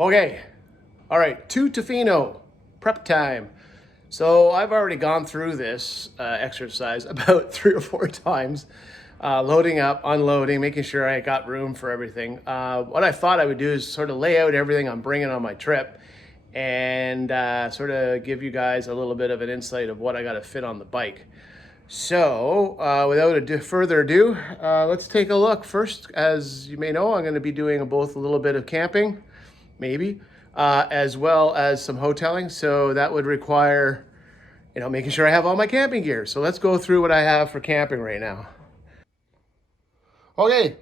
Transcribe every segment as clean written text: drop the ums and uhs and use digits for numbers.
Okay, all right, to Tofino, prep time. So I've already gone through this exercise about 3 or 4 times, loading up, unloading, making sure I got room for everything. What I thought I would do is sort of lay out everything I'm bringing on my trip and sort of give you guys a little bit of an insight of what I got to fit on the bike. So, without further ado, let's take a look. First, as you may know, I'm going to be doing both a little bit of camping, maybe, as well as some hoteling. So that would require, making sure I have all my camping gear. So let's go through what I have for camping right now. Okay,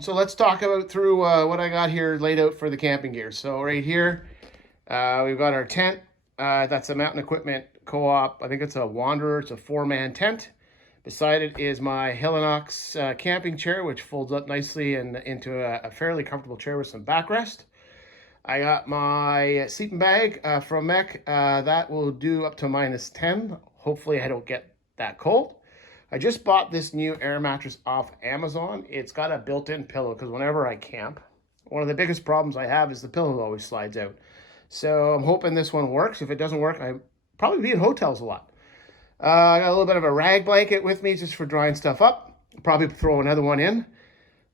so let's talk about through what I got here laid out for the camping gear. So right here, we've got our tent. That's a Mountain Equipment Co-op. I think it's a Wanderer. It's a 4-man tent. Beside it is my Helinox camping chair, which folds up nicely and into a fairly comfortable chair with some backrest. I got my sleeping bag from Mech. That will do up to -10. Hopefully I don't get that cold. I just bought this new air mattress off Amazon. It's got a built-in pillow because whenever I camp, one of the biggest problems I have is the pillow always slides out. So I'm hoping this one works. If it doesn't work, I'll probably be in hotels a lot. I got a little bit of a rag blanket with me just for drying stuff up. I'll probably throw another one in.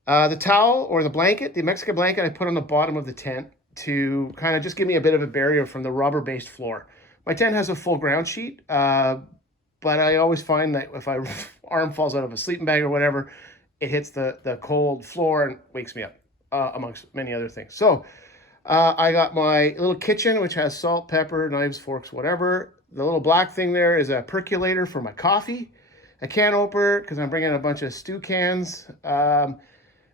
The towel or the blanket, the Mexican blanket I put on the bottom of the tent to kind of just give me a bit of a barrier from the rubber-based floor. My tent has a full ground sheet, but I always find that if my arm falls out of a sleeping bag or whatever, it hits the cold floor and wakes me up, amongst many other things. So I got my little kitchen, which has salt, pepper, knives, forks, whatever. The little black thing there is a percolator for my coffee. A can opener, because I'm bringing a bunch of stew cans.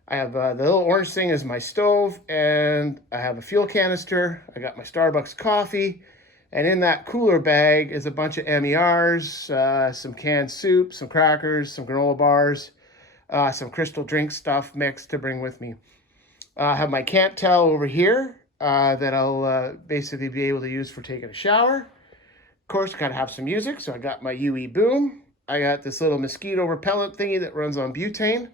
I have the little orange thing is my stove, and I have a fuel canister. I got my Starbucks coffee. And in that cooler bag is a bunch of MERs, some canned soup, some crackers, some granola bars, some Crystal drink stuff mixed to bring with me. I have my camp towel over here that I'll basically be able to use for taking a shower. Of course, got to have some music, so I got my UE Boom. I got this little mosquito repellent thingy that runs on butane.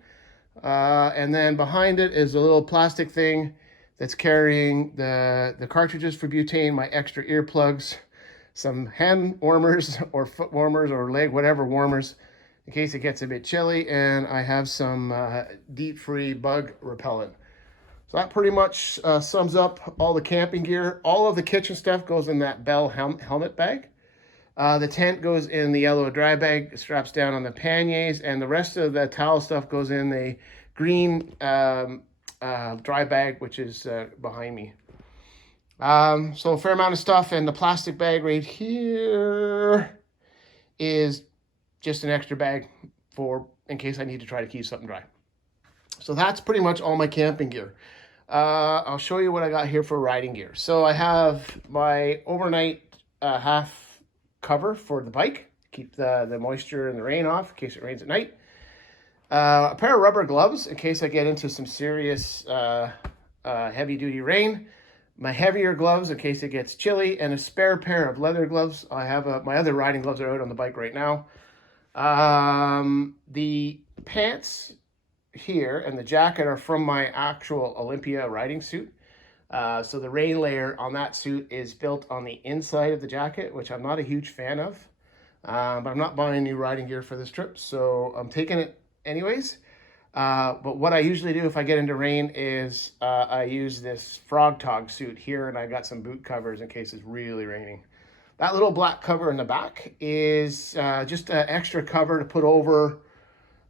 And then behind it is a little plastic thing that's carrying the cartridges for butane, my extra earplugs, some hand warmers or foot warmers or leg, whatever warmers, in case it gets a bit chilly. And I have some deep-free bug repellent. So that pretty much sums up all the camping gear. All of the kitchen stuff goes in that Bell helmet bag. The tent goes in the yellow dry bag, straps down on the panniers, and the rest of the towel stuff goes in the green dry bag, which is behind me. So a fair amount of stuff, and the plastic bag right here is just an extra bag for in case I need to try to keep something dry. So that's pretty much all my camping gear. I'll show you what I got here for riding gear. So I have my overnight half cover for the bike, keep the moisture and the rain off in case it rains at night. A pair of rubber gloves in case I get into some serious heavy duty rain. My heavier gloves in case it gets chilly, and a spare pair of leather gloves. I have my other riding gloves are out on the bike right now. The pants here and the jacket are from my actual Olympia riding suit. So the rain layer on that suit is built on the inside of the jacket, which I'm not a huge fan of. But I'm not buying new riding gear for this trip, so I'm taking it anyways. But what I usually do if I get into rain is I use this Frog Tog suit here, and I got some boot covers in case it's really raining. That little black cover in the back is just an extra cover to put over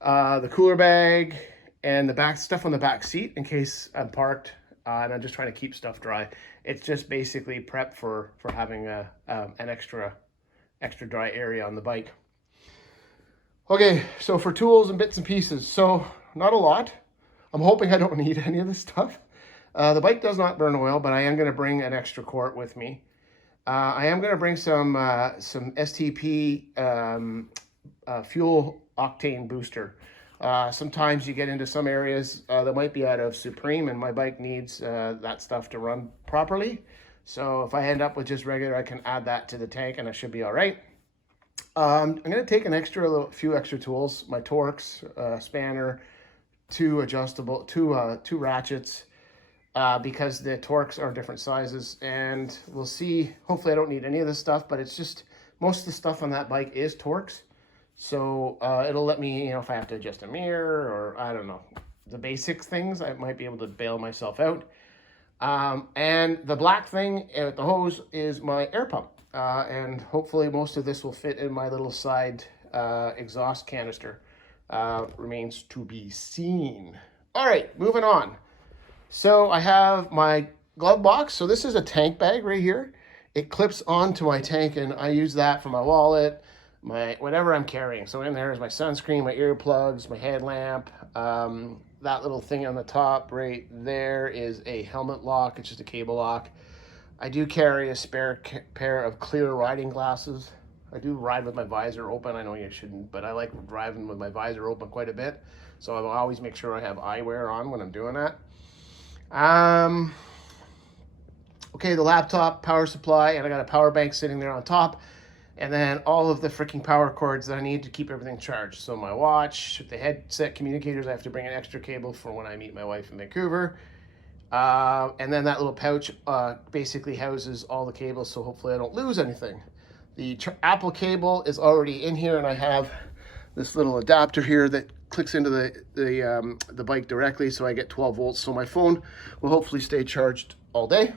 the cooler bag and the back stuff on the back seat in case I'm parked and I'm just trying to keep stuff dry. It's just basically prep for having an extra dry area on the bike. Okay, so for tools and bits and pieces, so not a lot. I'm hoping I don't need any of this stuff. The bike does not burn oil, but I am going to bring an extra quart with me. I am going to bring some STP fuel octane booster. Sometimes you get into some areas that might be out of Supreme, and my bike needs that stuff to run properly. So if I end up with just regular, I can add that to the tank and I should be all right. I'm going to take few extra tools, my Torx, spanner, two ratchets, because the Torx are different sizes. And we'll see. Hopefully I don't need any of this stuff, but it's just most of the stuff on that bike is Torx. So it'll let me, you know, if I have to adjust a mirror or I don't know, the basic things, I might be able to bail myself out. And the black thing with the hose is my air pump. And hopefully most of this will fit in my little side exhaust canister. Remains to be seen. All right, moving on. So I have my glove box. So this is a tank bag right here. It clips onto my tank and I use that for my wallet, my whatever I'm carrying. So in there is my sunscreen, my earplugs, my headlamp. That little thing on the top right there is a helmet lock. It's just a cable lock. I do carry a spare pair of clear riding glasses. I do ride with my visor open. I know you shouldn't, but I like driving with my visor open quite a bit. So I'll always make sure I have eyewear on when I'm doing that. Okay, the laptop, power supply, and I got a power bank sitting there on top. And then all of the freaking power cords that I need to keep everything charged. So my watch, the headset communicators, I have to bring an extra cable for when I meet my wife in Vancouver. And then that little pouch basically houses all the cables, so hopefully I don't lose anything. The Apple cable is already in here, and I have this little adapter here that clicks into the bike directly, so I get 12 volts. So my phone will hopefully stay charged all day.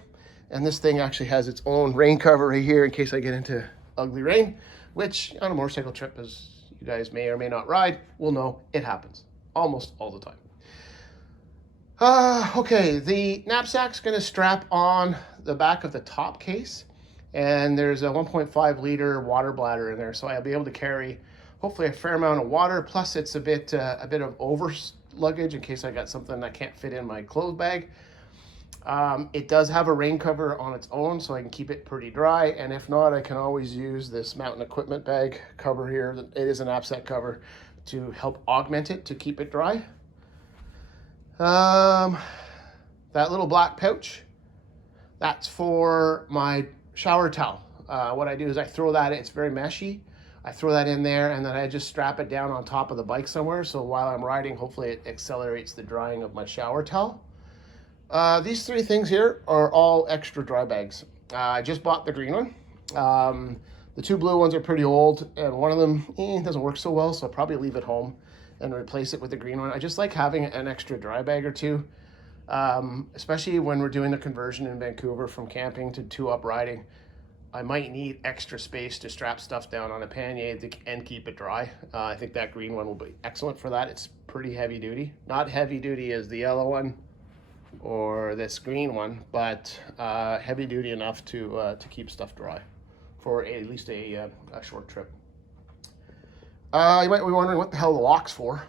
And this thing actually has its own rain cover right here in case I get into ugly rain, which on a motorcycle trip, as you guys may or may not ride, will know it happens almost all the time. Okay, the knapsack's going to strap on the back of the top case, and there's a 1.5 liter water bladder in there, so I'll be able to carry hopefully a fair amount of water. Plus, it's a bit of over luggage in case I got something that can't fit in my clothes bag. It does have a rain cover on its own, so I can keep it pretty dry. And if not, I can always use this mountain equipment bag cover here. It is a knapsack cover to help augment it to keep it dry. That little black pouch, that's for my shower towel. What I do is I throw that in, it's very meshy. I throw that in there and then I just strap it down on top of the bike somewhere. So while I'm riding, hopefully it accelerates the drying of my shower towel. These three things here are all extra dry bags. I just bought the green one. The two blue ones are pretty old and one of them doesn't work so well, so I'll probably leave it home and replace it with the green one. I just like having an extra dry bag or two, especially when we're doing the conversion in Vancouver from camping to two-up riding. I might need extra space to strap stuff down on a pannier and keep it dry. I think that green one will be excellent for that. It's pretty heavy duty. Not heavy duty as the yellow one or this green one, but heavy duty enough to keep stuff dry for at least a short trip. You might be wondering what the hell the lock's for.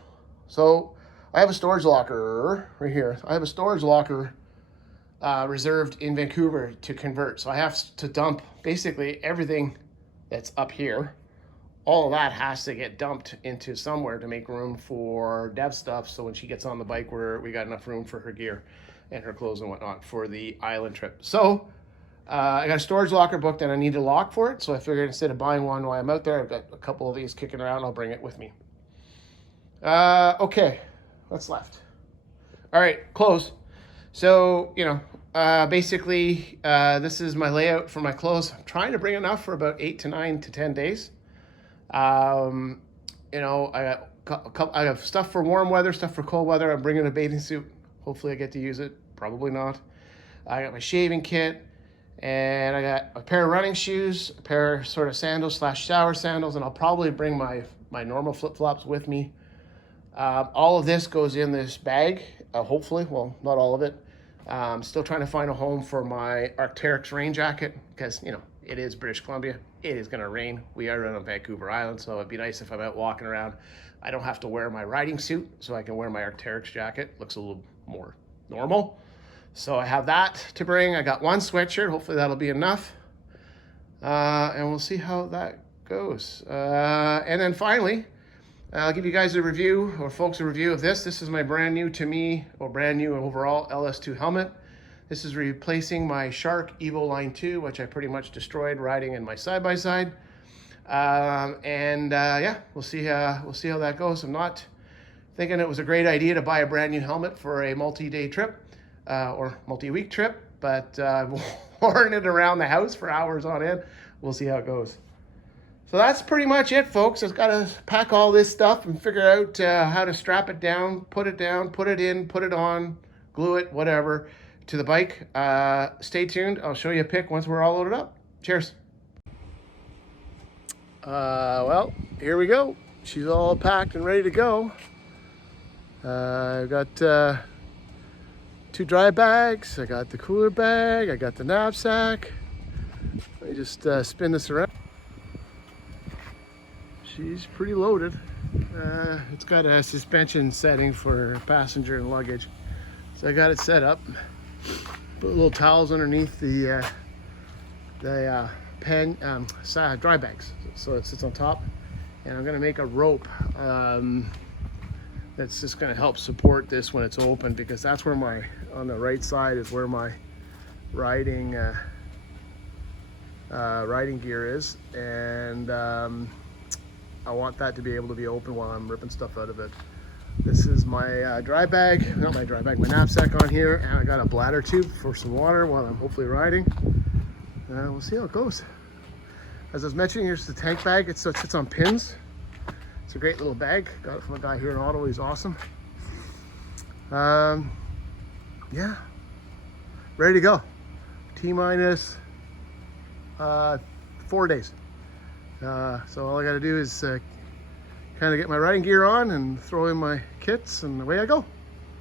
So I have a storage locker right here. I have a storage locker reserved in Vancouver to convert. So I have to dump basically everything that's up here. All of that has to get dumped into somewhere to make room for Dev's stuff. So when she gets on the bike, we got enough room for her gear and her clothes and whatnot for the island trip. So I got a storage locker booked and I need a lock for it. So I figured instead of buying one while I'm out there, I've got a couple of these kicking around. I'll bring it with me. Okay, what's left? All right, clothes. So, you know, basically this is my layout for my clothes. I'm trying to bring enough for about 8 to 9 to 10 days. You know, I have stuff for warm weather, stuff for cold weather. I'm bringing a bathing suit. Hopefully I get to use it. Probably not. I got my shaving kit, and I got a pair of running shoes, a pair of sort of sandals / shower sandals, and I'll probably bring my normal flip-flops with me. All of this goes in this bag, hopefully. Well, not all of it. I'm still trying to find a home for my Arc'teryx rain jacket because, you know, it is British Columbia. It is going to rain. We are on Vancouver Island, so it'd be nice if I'm out walking around. I don't have to wear my riding suit, so I can wear my Arc'teryx jacket. Looks a little more normal. So I have that to bring. I got one sweatshirt. Hopefully that'll be enough. And we'll see how that goes. And then finally, I'll give you guys a review, or folks a review of this. This is my brand new to me, or brand new overall LS2 helmet. This is replacing my Shark Evo Line 2, which I pretty much destroyed riding in my side-by-side. Yeah, we'll see how that goes. I'm not thinking it was a great idea to buy a brand new helmet for a multi-day trip. or multi-week trip, but I've worn it around the house for hours on end. We'll see how it goes. So that's pretty much it, folks. I've got to pack all this stuff and figure out how to strap it down, put it in, put it on, glue it, whatever, to the bike. Stay tuned. I'll show you a pic once we're all loaded up. Cheers. Well, here we go. She's all packed and ready to go. I've got 2 dry bags. I got the cooler bag. I got the knapsack. Let me just spin this around. She's pretty loaded. It's got a suspension setting for passenger and luggage. So I got it set up. Put little towels underneath the dry bags. So it sits on top. And I'm gonna make a rope that's just gonna help support this when it's open, because that's where on the right side is where my riding gear is. And I want that to be able to be open while I'm ripping stuff out of it. This is my dry bag, not my dry bag, my knapsack on here, and I got a bladder tube for some water while I'm hopefully riding. We'll see how it goes. As I was mentioning, here's the tank bag. It sits on pins. It's a great little bag. Got it from a guy here in Ottawa. He's awesome. Yeah, ready to go. T-minus 4 days. So all I got to do is kind of get my riding gear on and throw in my kits, and away I go.